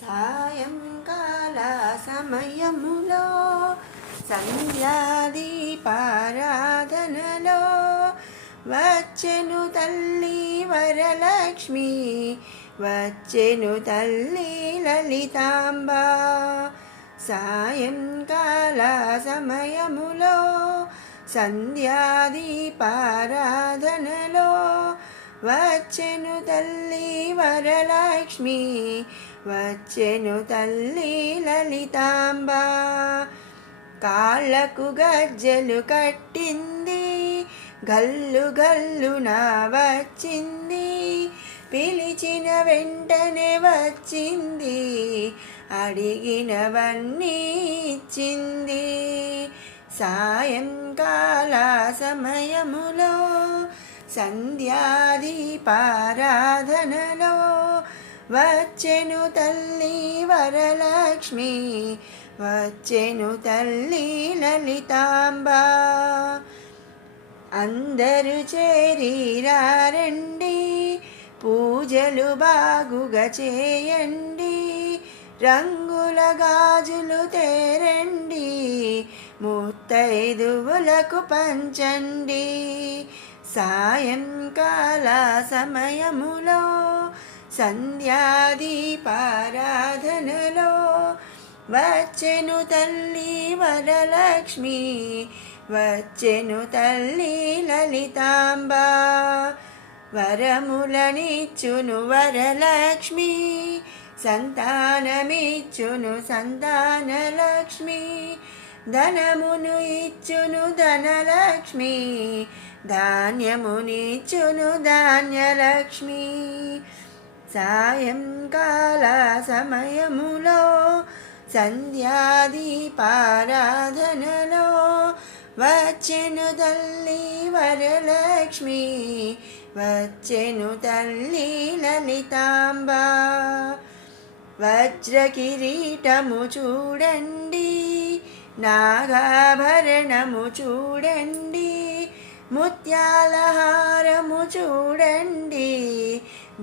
సాయంకాల సమయములో సంధ్యాదీపారాధనలో వచ్చెను తల్లి వరలక్ష్మి, వచ్చెను తల్లి లలితాంబ. సాయంకాల సమయములో సంధ్యాదీపారాధనలో వచ్చెను తల్లి వరలక్ష్మి, వచ్చెను తల్లి లలితాంబ. కాళ్ళకు గజ్జెలు కట్టింది, గల్లు గల్లున వచ్చింది, పిలిచిన వెంటనే వచ్చింది, అడిగినవన్నీ ఇచ్చింది. సాయంకాల సమయములో సంధ్యాదీపారాధనలో వచ్చెను తల్లి వరలక్ష్మి, వచ్చెను తల్లి లలితాంబ. అందరూ చేరిరారండి, పూజలు బాగుగా చేయండి, రంగుల గాజులు తేరండి, ముత్తైదువులకు పంచండి. సాయంకాల సమయములో సంధ్యాదీపారాధనలో వచ్చెను తల్లి వరలక్ష్మి, వచ్చెను తల్లి లలితాంబ. వరములనిచ్చును వరలక్ష్మి, సంతానమిచ్చును సంతానలక్ష్మి, ధనమును ఇచ్చును ధనలక్ష్మి, ధాన్యమునిచ్చును ధాన్యలక్ష్మి. సాయంకాల సమయములో సంధ్యాదీపారాధనలో వచ్చెను తల్లి వరలక్ష్మి, వచ్చెను తల్లి లలితాంబ. వజ్రకిరీటము చూడండి, నాగాభరణము చూడండి, ముత్యాల హారము చూడండి,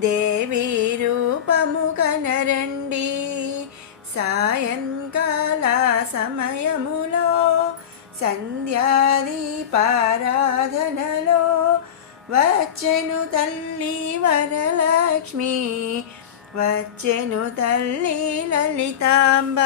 దేవి రూపము కనరండి. సాయంకాల సమయములో సంధ్యాదీపారాధనలో వచ్చెను తల్లి వరలక్ష్మి, వచ్చెను తల్లి లలితాంబ.